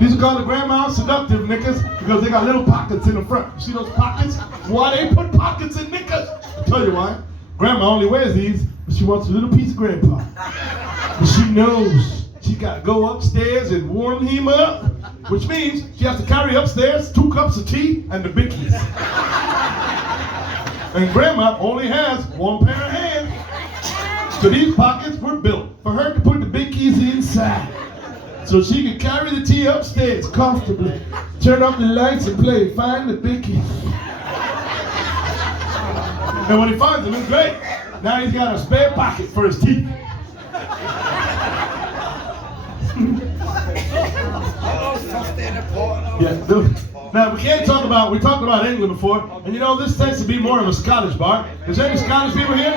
These are called the grandma seductive knickers because they got little pockets in the front. You see those pockets? Why they put pockets in knickers? I'll tell you why. Grandma only wears these, but she wants a little piece of grandpa. But she knows she got to go upstairs and warm him up, which means she has to carry upstairs 2 cups of tea and the bickies. And grandma only has 1 pair of hands. So these pockets were built for her to put the bickies inside. So she can carry the tea upstairs comfortably, turn off the lights and play Find the Bickies. And when he finds them, it's great. Now he's got a spare pocket for his teeth. Yeah, dude. Now we talked about England before, and you know this tends to be more of a Scottish bar. Is there any Scottish people here?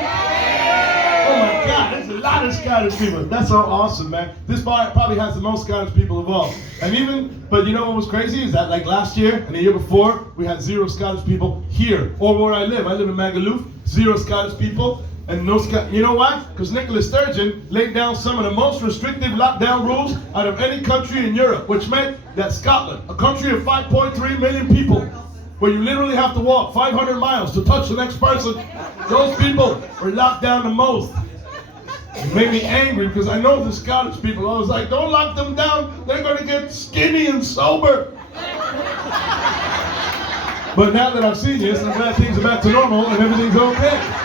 Oh my God, there's a lot of Scottish people. That's so awesome, man. This bar probably has the most Scottish people of all. But you know what was crazy is that like last year and the year before, we had 0 Scottish people here, or where I live. I live in Magaluf, 0 Scottish people. And no you know why? Because Nicola Sturgeon laid down some of the most restrictive lockdown rules out of any country in Europe, which meant that Scotland, a country of 5.3 million people, where you literally have to walk 500 miles to touch the next person, those people were locked down the most. It made me angry because I know the Scottish people. I was like, don't lock them down. They're going to get skinny and sober. But now that I've seen this, I'm glad things are back to normal and everything's okay.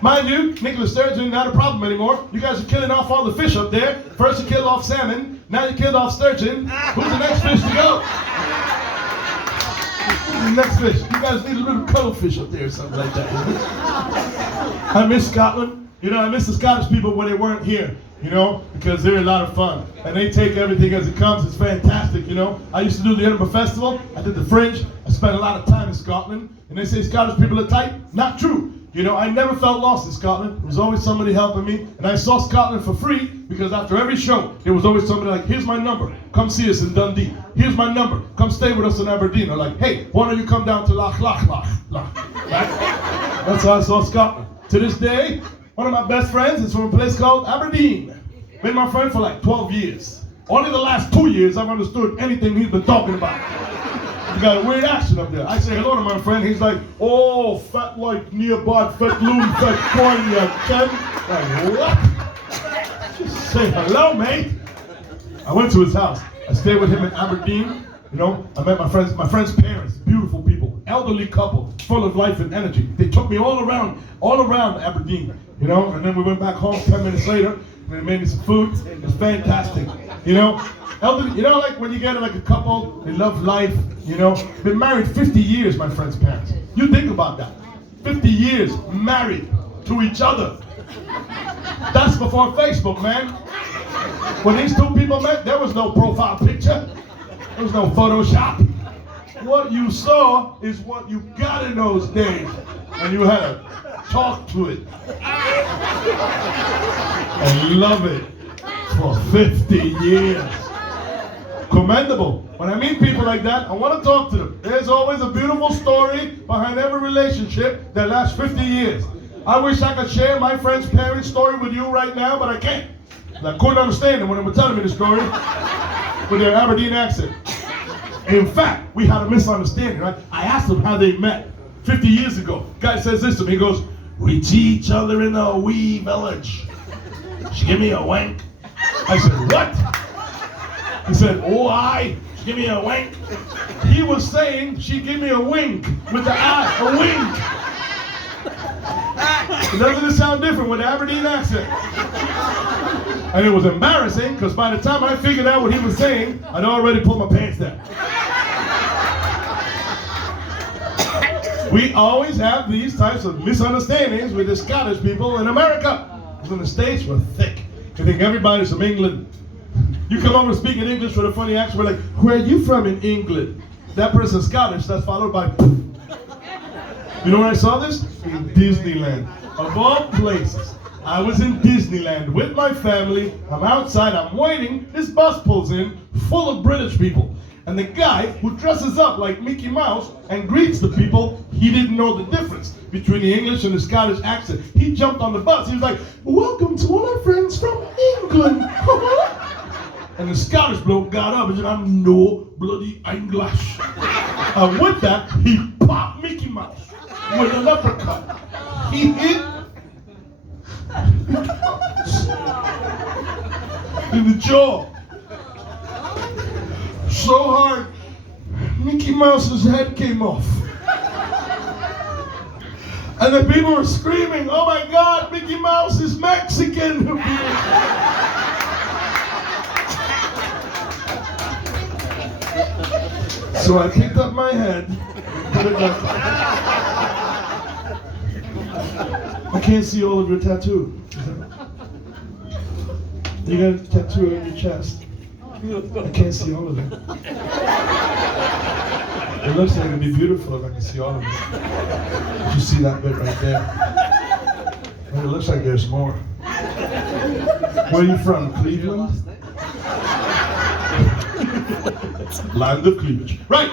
Mind you, Nicola Sturgeon, not a problem anymore. You guys are killing off all the fish up there. First you killed off salmon, now you killed off sturgeon. Who's the next fish to go? Who's the next fish? You guys need a little cuttlefish up there or something like that. I miss Scotland. You know, I miss the Scottish people when they weren't here, you know, because they're a lot of fun. And they take everything as it comes. It's fantastic, you know. I used to do the Edinburgh Festival. I did the Fringe. I spent a lot of time in Scotland. And they say Scottish people are tight. Not true. You know, I never felt lost in Scotland. There was always somebody helping me. And I saw Scotland for free because after every show, there was always somebody like, here's my number. Come see us in Dundee. Here's my number. Come stay with us in Aberdeen. Or like, hey, why don't you come down to Loch. Right? That's how I saw Scotland. To this day, one of my best friends is from a place called Aberdeen. Been my friend for like 12 years. Only the last 2 years I've understood anything he's been talking about. He got a weird accent up there. I say hello to my friend. He's like, oh, fat like nearby, fat loon, fat coin, you can. Like, what? Just say hello, mate. I went to his house. I stayed with him in Aberdeen. You know, I met my friend's parents, beautiful people, elderly couple, full of life and energy. They took me all around Aberdeen, you know, and then we went back home 10 minutes later, and they made me some food. It was fantastic, you know. Elderly, you know, like when you get like a couple, they love life, you know. Been married 50 years, my friend's parents. You think about that. 50 years married to each other. That's before Facebook, man. When these 2 people met, there was no profile picture. There was no Photoshop. What you saw is what you got in those days. And you had to talk to it. And love it for 50 years. Commendable. When I meet people like that, I want to talk to them. There's always a beautiful story behind every relationship that lasts 50 years. I wish I could share my friend's parents' story with you right now, but I can't. I couldn't understand them when they were telling me the story with their Aberdeen accent. In fact, we had a misunderstanding, right? I asked them how they met 50 years ago. Guy says this to me, he goes, we see each other in a wee village. She give me a wink. I said, what? He said, oh, aye, she give me a wink. He was saying, she give me a wink with the eye, a wink. Doesn't it sound different with the Aberdeen accent? And it was embarrassing, because by the time I figured out what he was saying, I'd already pulled my pants down. We always have these types of misunderstandings with the Scottish people in America. Because in the States, we're thick. You think everybody's from England. You come over speaking English with a funny accent, we're like, where are you from in England? That person's Scottish, that's followed by poof. You know where I saw this? In Disneyland. Of all places. I was in Disneyland with my family. I'm outside, I'm waiting. This bus pulls in, full of British people. And the guy who dresses up like Mickey Mouse and greets the people, he didn't know the difference between the English and the Scottish accent. He jumped on the bus. He was like, welcome to all our friends from doing? And the Scottish bloke got up and said, I'm no bloody English. And with that, he popped Mickey Mouse with an uppercut. He hit in the jaw so hard, Mickey Mouse's head came off. And the people were screaming, oh my God, Mickey Mouse is Mexican. So I picked up my head, put it back. I can't see all of your tattoo. You got a tattoo on your chest. I can't see all of it. It looks like it'd be beautiful if I can see all of it. You see that bit right there? But it looks like there's more. Where are you from? Cleveland? Land of cleavage. Right.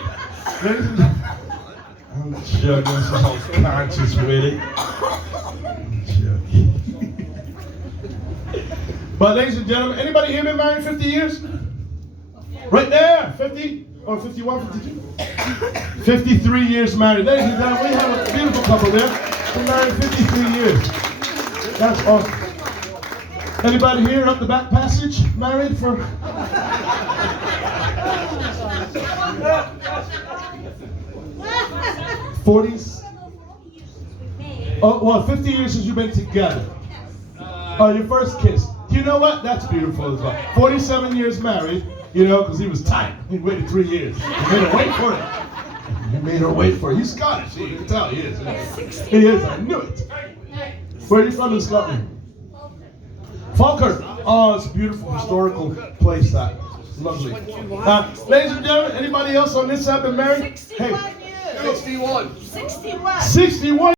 I'm joking. This is all conscious, really. I'm joking. But ladies and gentlemen, anybody here been married 50 years? Right there, 50 or 51, 52? 53 years married. Ladies and gentlemen, we have a beautiful couple there. Been married 53 years. That's awesome. Anybody here up the back passage married for? '40s? Oh, well, 50 years since you've been together. Oh, your first kiss. Do you know what? That's beautiful as well. 47 years married, you know, because he was tight. He waited 3 years. He made her wait for it. He made her wait for it. He's Scottish. You can tell he is. He is. I knew it. Where are you from in Scotland? Falkirk. Oh, it's a beautiful historical place, that. Lovely. Ladies and gentlemen, anybody else on this side been married? 61 years. 61. 61.